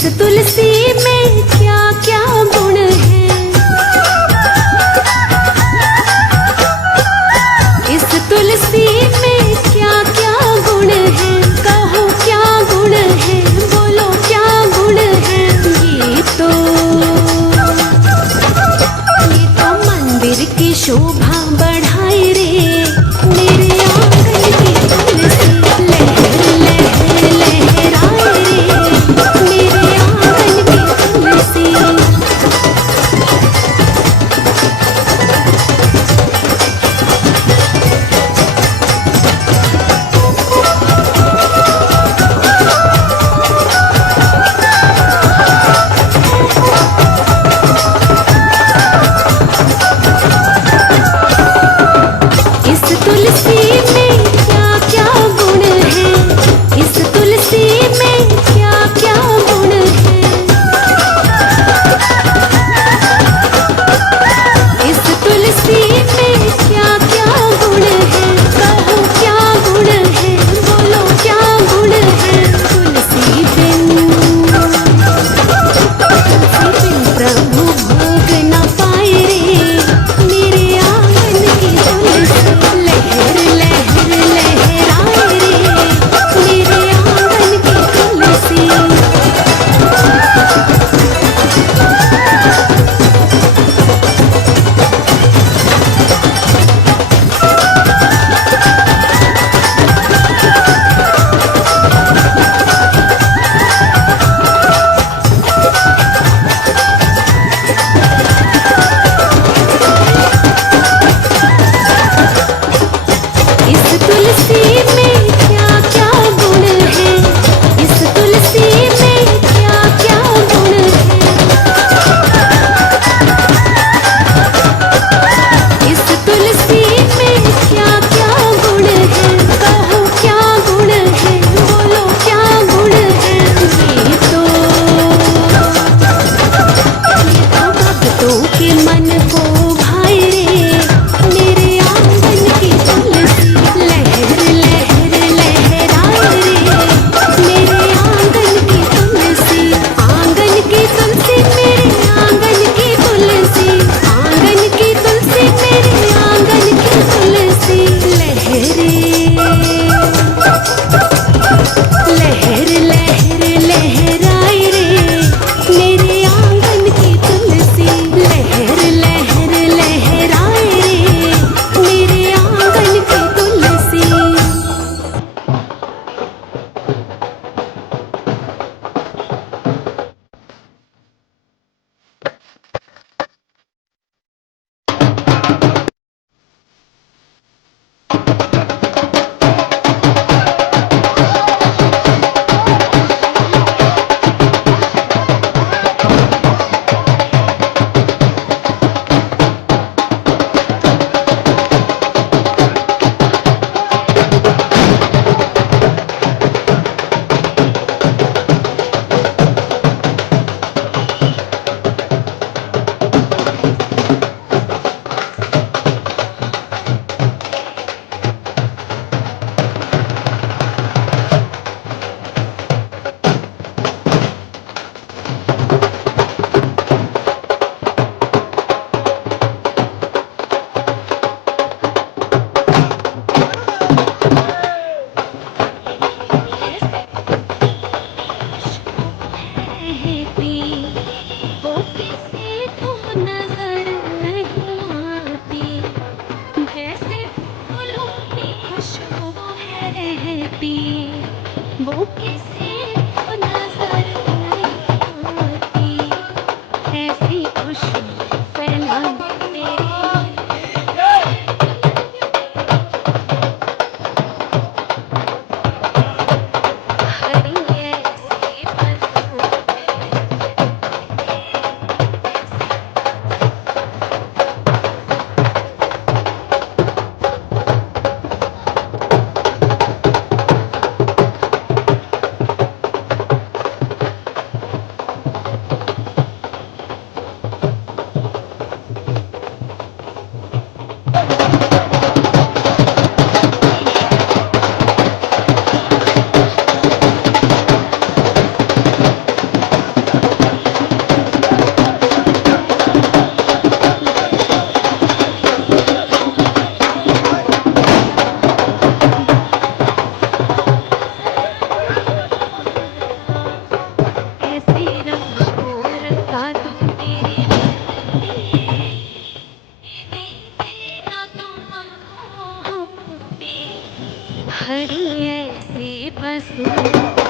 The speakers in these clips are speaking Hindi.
इस तुलसी में क्या क्या गुण है, इस तुलसी में क्या क्या गुण है, कहो क्या गुण है, बोलो क्या गुण है। ये तो मंदिर की शोभा बढ़ाए रे, मेरे आंगन की तुलसी लहर लहर लहराए रे, मेरे आंगन की तुलसी। इस तुलसी में क्या क्या गुण है, इस तुलसी में क्या क्या गुण है, इस तुलसी में क्या क्या गुण है, कहो क्या गुण है, बोलो क्या गुण है। तुलसी बिन प्रभु भोग न पाए रे, मेरे आंगन की तुलसी लहर लहर लहराए रे, मेरे आंगन की तुलसी। इस तुलसी में क्या क्या गुण है, इस तुलसी में क्या क्या गुण है, इस तुलसी में क्या क्या गुण है, कहो क्या गुण है, बोलो क्या गुण है। ये तो भक्तों के मन को भाए रे, मेरे आंगन की तुलसी लहर लहर लहराए रे, मेरे आंगन की तुलसी। आंगन की तुलसी मेरे आंगन की तुलसी, आंगन की तुलसी मेरे आंगन की तुलसी। लहर लहर लहराए रे, मेरे आंगन की तुलसी लहर लहर लहराए रे, मेरे आंगन की तुलसी। वो किसी को नजर नहीं आती, जैसे फूलों की खुशबू है रहती, वो किसी को नजर नहीं आती, ऐसी खुशबू फैलाती तेरी। हरी ऐसी बदबू भरी ऐसी बसू।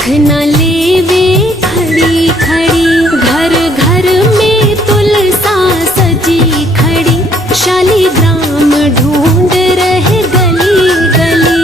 देख न लेवे खड़ी खड़ी, घर घर में तुलसा सजी खड़ी, शालीग्राम ढूंढ रहे गली गली।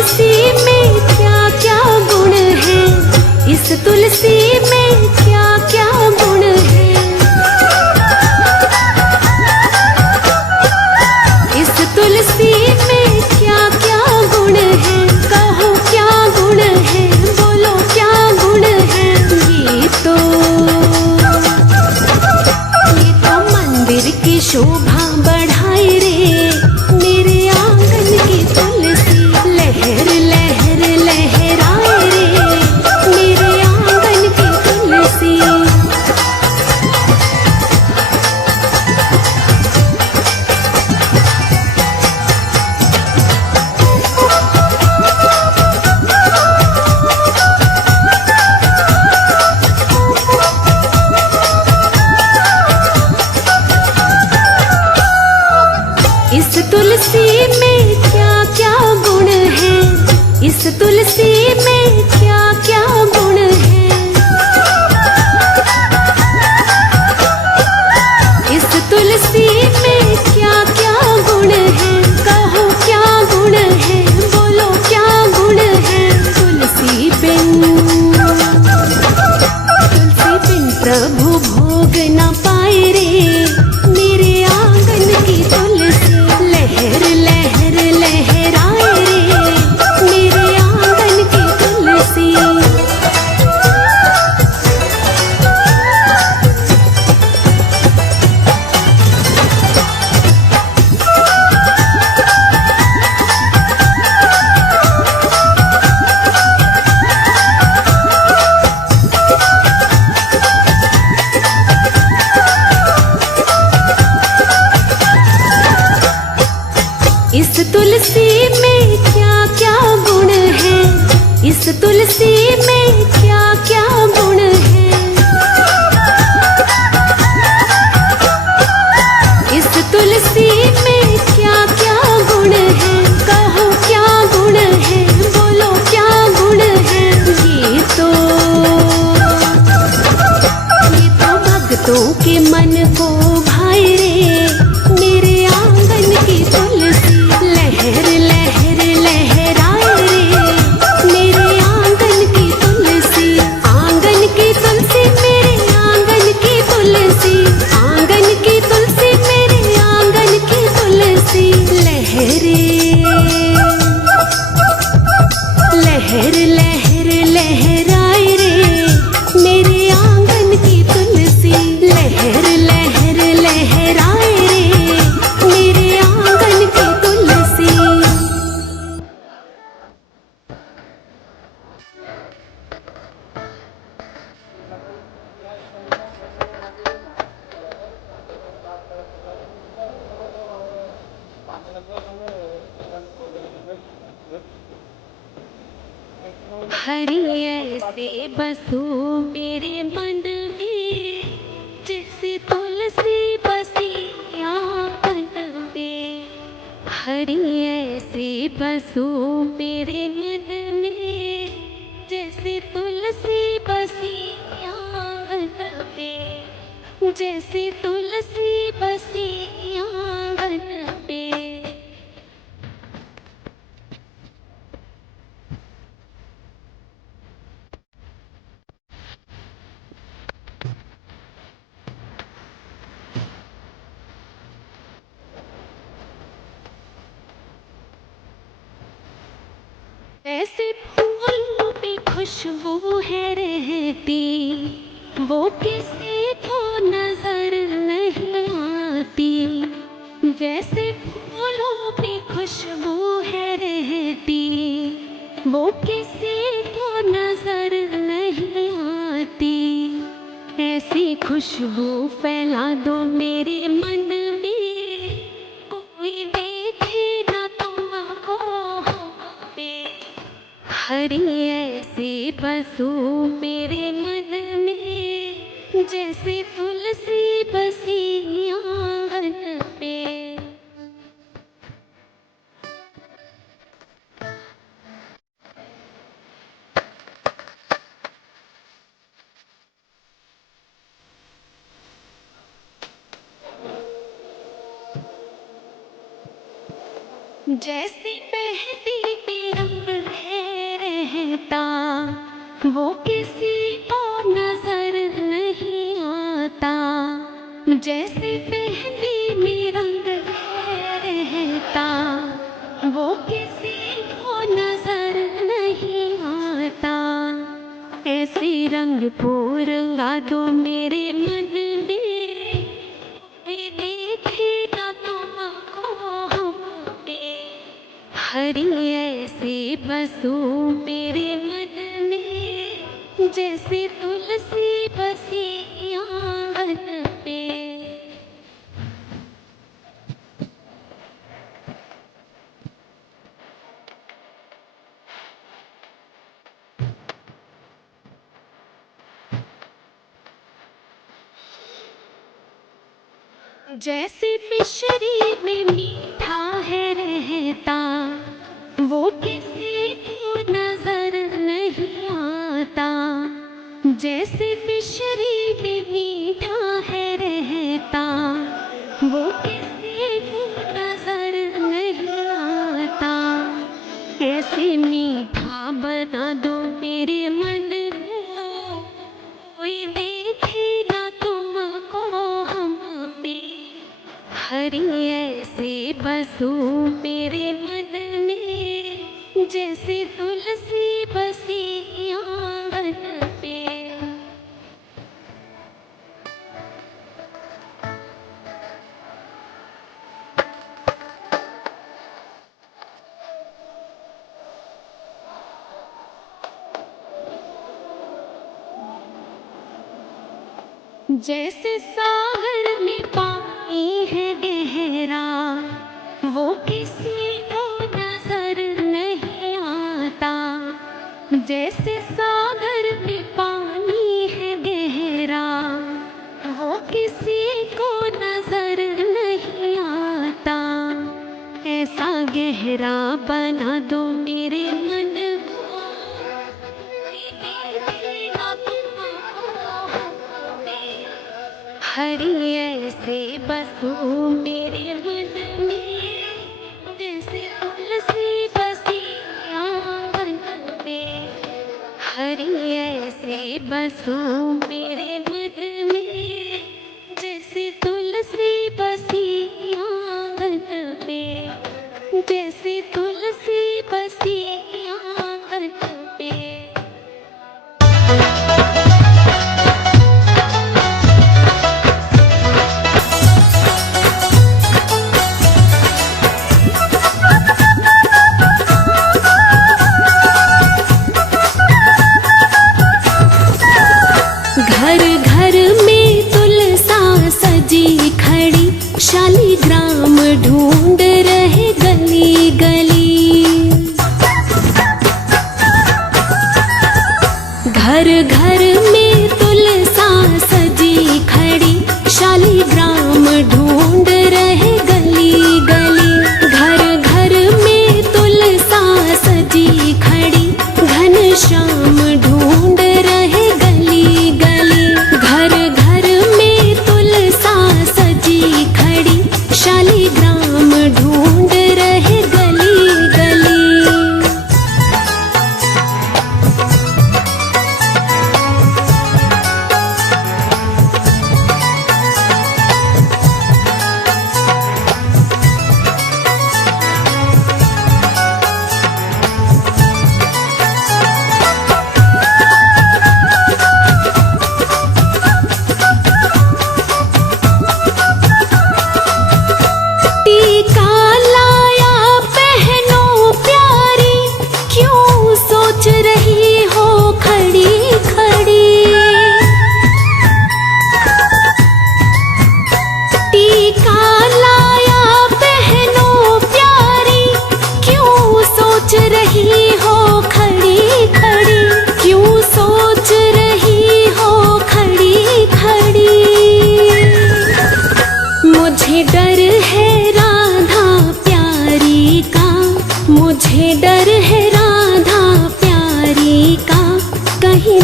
तुलसी में क्या क्या गुण है, इस तुलसी में क्या क्या गुण है। इस तुलसी में क्या क्या गुण है, कहो क्या गुण है, बोलो क्या गुण है। ये तो मंदिर की शोभा बढ़ाए रे, मेरे आंगन की तुलसी लहर लहर लहराए रे, मेरे आंगन की तुलसी। इस तुलसी में क्या क्या गुण है, इस तुलसी में क्या क्या गुण है। इस तुलसी में क्या क्या गुण है, कहो क्या गुण है, बोलो क्या गुण है। तुलसी बिन प्रभु भोग न पाए रे, मेरे आंगन की तुलसी लहर लहर लहराए रे, मेरे आंगन की तुलसी। इस तुलसी में क्या क्या गुण है, इस तुलसी में क्या क्या गुण है। इस तुलसी में क्या क्या गुण है, कहो क्या गुण है, बोलो क्या गुण है। ये तो भक्तों के मन को भाए रे, मेरे आंगन की तुलसी लहर लहर लहराए रे, मेरे आंगन की तुलसी। आंगन की तुलसी मेरे आंगन की तुलसी, आंगन की तुलसी मेरे आंगन की तुलसी। लहरे लहर लहर लहराए रे, मेरे आंगन की तुलसी लहर लहर लहराए रे, मेरे आंगन की तुलसी। हरि ऐसे बसो मेरे मन में, जैसे तुलसी बसी आंगन में। हरि ऐसे बसो मेरे मन में, जैसे तुलसी बसी आंगन में, जैसे तुलसी बसी आंगन में। ऐसे फूलों पे खुशबू है रहती, वो किसी को नजर नहीं आती। जैसे फूलों पे खुशबू है रहती, वो किसी को नजर नहीं आती। ऐसी खुशबू फैला दो मेरे मन में, कोई देखे ना तुमको पे। हरि ऐसे बसो मेरे मन में, जैसे तुलसी बसी आंगन में। जैसे बहती तिरंग रहता, वो किसी को नजर नहीं आता। जैसे मेहंदी में रंग रहता, वो किसी को नजर नहीं आता। ऐसे रंग पूरा दो मेरे मन में, देखे ना तुमको हमने। हरी ऐसे बसो मेरे मन में, जैसे तुलसी बसी आंगन पे। जैसे मिश्री में मीठा है रहता, वो किसी को नजर नहीं आता। जैसे मिश्री में मीठा है रहता, वो किसी को नजर नहीं आता। कैसे मीठा बना दो मेरे मन को, कोई देखे ना तुमको हम पे। हरी ऐसे बसो मेरे मन में, जैसे तुलसी बसी आंगन पे। जैसे सागर में पानी है गहरा, वो किसी को नजर नहीं आता। जैसे सागर में पानी है गहरा, वो किसी को नजर नहीं आता। ऐसा गहरा बना दो मेरे मन को, हरी ऐसे बसो मेरे मन में, जैसे तुलसी बसी आंगन पे। हरी ऐसे बसो मेरे मन में, जैसे तुलसी बसी आंगन पे। जैसे तुलसी बसी आंगन पे। घर घर में तुलसा सजी खड़ी, शालिग्राम ढूंढ रहे गली गली। घर घर में तुलसा सजी खड़ी, शालिग्राम ढूंढ रहे गली गली। घर घर में तुलसा सजी खड़ी, घनश्याम ढूंढ रहे गली गली। घर घर में तुलसा सजी खड़ी, शालिग्राम ढूंढ रहे गली गली।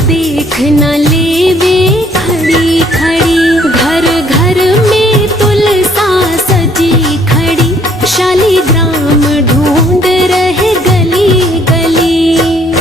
देख न लेवे खड़ी खड़ी। घर घर में तुलसा सजी खड़ी, शालिग्राम ढूंढ रहे गली गली।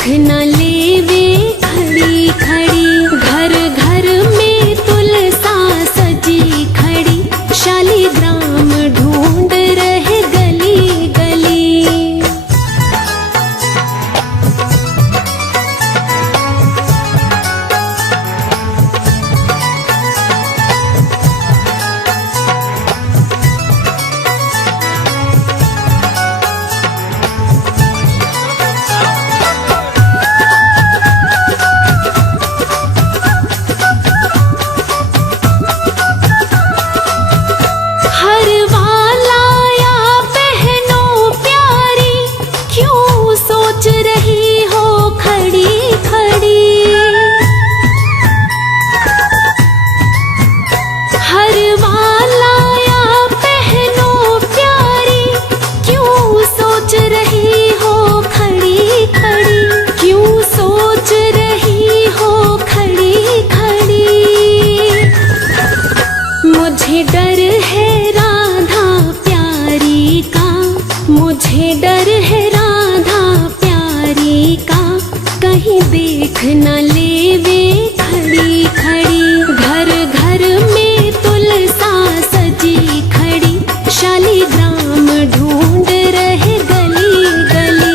देख न लेवे खड़ी खड़ी। घर घर में तुलसा सजी खड़ी, शालिग्राम ढूंढ रहे गली गली। मुझे डर है राधा प्यारी का, मुझे डर है राधा प्यारी का, कहीं देख न लेवे खड़ी खड़ी। घर घर में तुलसा सजी खड़ी, शालिग्राम ढूंढ रहे गली गली।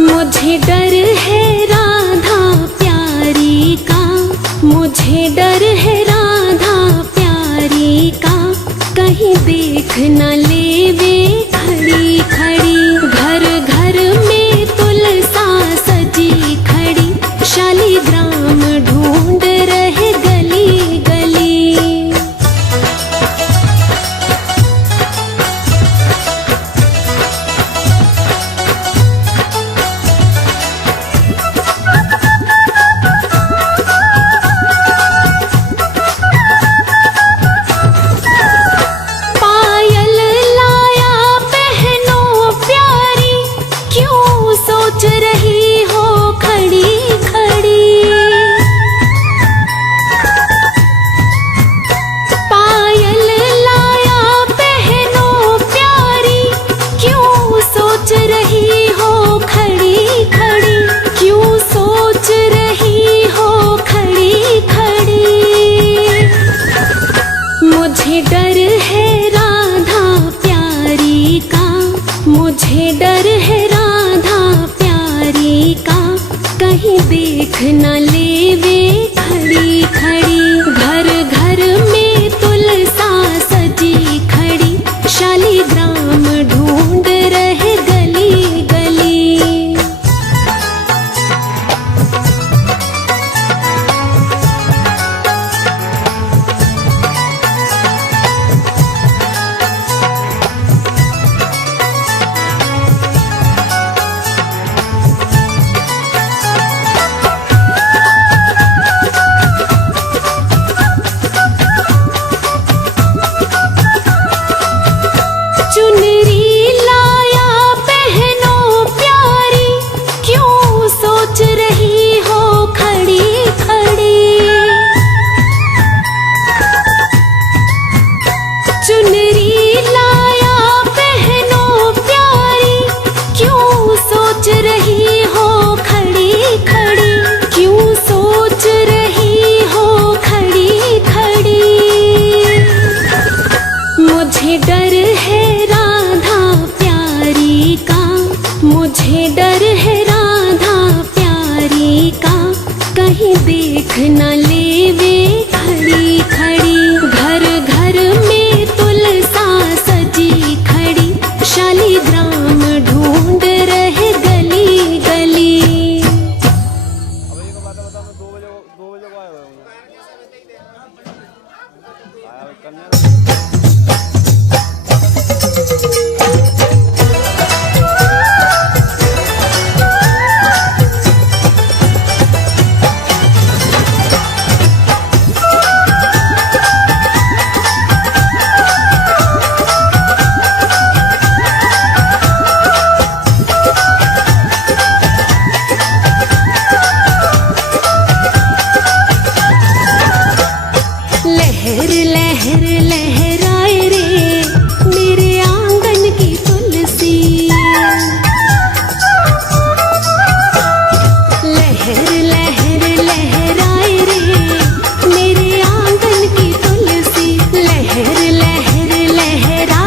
मुझे डर है राधा प्यारी का, मुझे डर है राधा प्यारी का, कहीं देख न लेवे खड़ी खड़ी। घर घर में तुलसा सजी खड़ी, शालिग्राम ढूंढ रहे गली गली। मुझे डर है राधा प्यारी का, मुझे डर है राधा प्यारी का, कहीं देख न लेवे खड़ी खड़ी। घर घर में तुलसा सजी खड़ी, शालिग्राम ढूंढ रहे गली गली। मुझे डर है राधा प्यारी का, कहीं देख न लेवे खड़ी खड़ी। लहर लहर लहराए रे